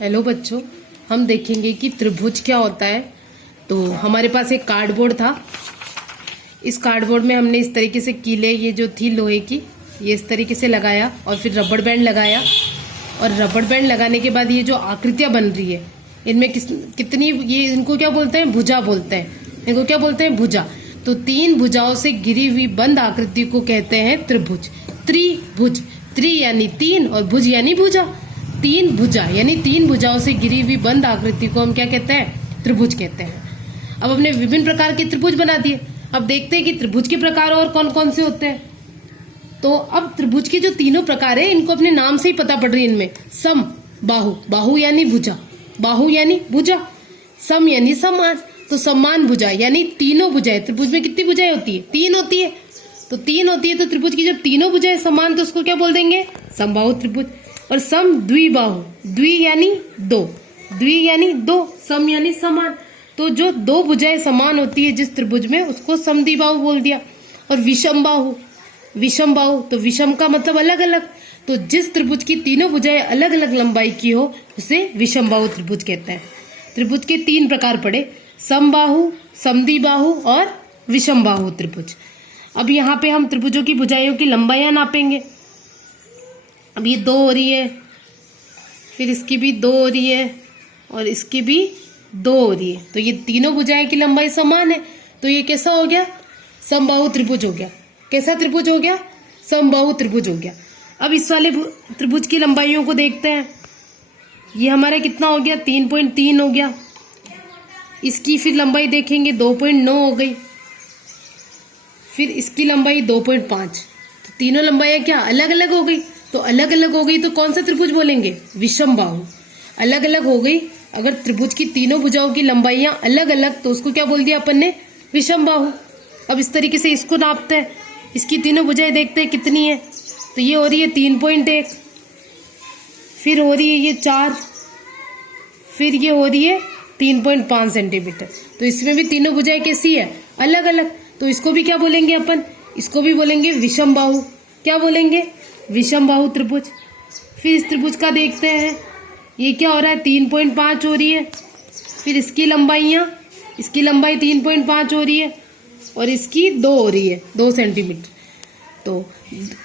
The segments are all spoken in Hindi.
हेलो बच्चों, हम देखेंगे कि त्रिभुज क्या होता है। तो हमारे पास एक कार्डबोर्ड था। इस कार्डबोर्ड में हमने इस तरीके से कीले, ये जो थी लोहे की, ये इस तरीके से लगाया और फिर रबड़ बैंड लगाया। और रबड़ बैंड लगाने के बाद ये जो आकृतियां बन रही है, इनमें कितनी, ये इनको क्या बोलते हैं, भुजा बोलते हैं। इनको क्या बोलते हैं, भुजा। तो 3 भुजाओं से घिरी हुई बंद आकृति को कहते हैं त्रिभुज। त्रिभुज, त्रि यानी 3 और भुज यानी भुजा। 3 भुजा यानी 3 भुजाओं से घिरी हुई बंद आकृति को हम क्या कहते हैं, त्रिभुज कहते हैं। अब हमने विभिन्न प्रकार के त्रिभुज बना दिए। अब देखते हैं कि त्रिभुज के प्रकार और कौन कौन से होते हैं। तो अब त्रिभुज के जो तीनों प्रकार है, इनको अपने नाम से ही पता पड़ रही है। इनमें सम, बाहु, बाहु यानी भुजा, बाहु यानी भुजा। सम यानी समान, तो समान भुजा यानी तीनों भुजाएं। त्रिभुज में कितनी भुजाएं होती है, 3 होती है। तो 3 होती है, तो त्रिभुज की जब तीनों भुजाएं समान, तो उसको क्या बोल देंगे, समबाहु त्रिभुज। और सम द्विबाहु, द्वि यानी 2, द्वि यानी 2, सम यानी समान। तो जो 2 भुजाएं समान होती है जिस त्रिभुज में, उसको समद्विबाहु बोल दिया। और विषम बाहु, विषम बाहु, तो विषम का मतलब अलग अलग। तो जिस त्रिभुज की तीनों भुजाएं अलग अलग लंबाई की हो, उसे विषम बाहु त्रिभुज कहते हैं। त्रिभुज के 3 प्रकार पड़े, समबाहु, समद्विबाहु और विषम बाहु त्रिभुज। अब यहाँ पे हम त्रिभुजों की भुजाओं की लंबाइयां नापेंगे। अब ये 2 हो रही है, फिर इसकी भी 2 हो रही है, और इसकी भी 2 हो रही है। तो ये तीनों भुजाएं की लंबाई समान है। तो ये कैसा हो गया, समबाहु त्रिभुज हो गया। कैसा त्रिभुज हो गया, समबाहु त्रिभुज हो गया। अब इस वाले त्रिभुज की लंबाइयों को देखते हैं। ये हमारा कितना हो गया, 3.3 हो गया। इसकी फिर लंबाई देखेंगे, 2.9 हो गई। फिर इसकी लंबाई 2.5। तो तीनों लंबाइयां क्या अलग अलग हो गई। तो अलग अलग हो गई तो कौन सा त्रिभुज बोलेंगे, विषम बाहु। अलग अलग हो गई, अगर त्रिभुज की तीनों भुजाओं की लंबाइयां अलग अलग, तो उसको क्या बोल दिया अपन ने, विषम बाहु। अब इस तरीके से इसको नापते हैं। इसकी तीनों भुजाएं देखते हैं कितनी है। तो ये हो रही है 3.1, फिर हो रही है ये 4, फिर ये हो रही है 3.5 सेंटीमीटर। तो इसमें भी तीनों भुजाएं कैसी है, अलग अलग। तो इसको भी क्या बोलेंगे अपन, इसको भी बोलेंगे विषम बाहु। क्या बोलेंगे, विषम बाहु त्रिभुज। फिर इस त्रिभुज का देखते हैं, ये क्या हो रहा है, 3.5 हो रही है। फिर इसकी लंबाइयां, इसकी लंबाई 3.5 हो रही है, और इसकी 2 हो रही है, 2 सेंटीमीटर। तो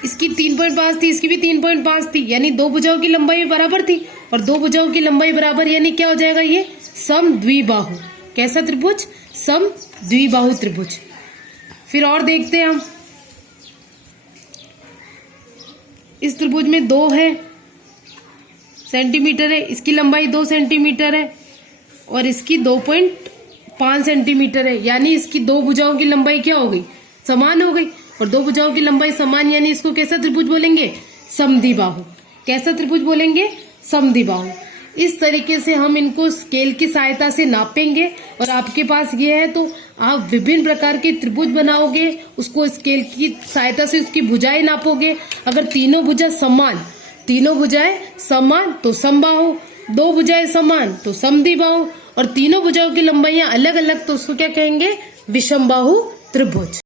इसकी 3.5 थी, इसकी भी 3.5 थी, यानी 2 भुजाओं की लंबाई बराबर थी। और 2 भुजाओं की लंबाई बराबर यानी क्या हो जाएगा, ये समद्विबाहु। कैसा त्रिभुज, समद्विबाहु त्रिभुज। फिर और देखते हैं हम, इस त्रिभुज में 2 है सेंटीमीटर है, इसकी लंबाई 2 सेंटीमीटर है, और इसकी 2.5 सेंटीमीटर है। यानी इसकी 2 भुजाओं की लंबाई क्या हो गई, समान हो गई। और 2 भुजाओं की लंबाई समान, यानी इसको कैसा त्रिभुज बोलेंगे, समद्विबाहु। कैसा त्रिभुज बोलेंगे, समद्विबाहु। इस तरीके से हम इनको स्केल की सहायता से नापेंगे। और आपके पास ये है, तो आप विभिन्न प्रकार के त्रिभुज बनाओगे, उसको स्केल की सहायता से उसकी भुजाएं नापोगे। अगर तीनों भुजा समान, तीनों भुजाएं समान तो समबाहु, 2 भुजाएं समान तो समद्विबाहु, और तीनों भुजाओं की लंबाइयां अलग अलग, तो उसको क्या कहेंगे, विषम बाहु त्रिभुज।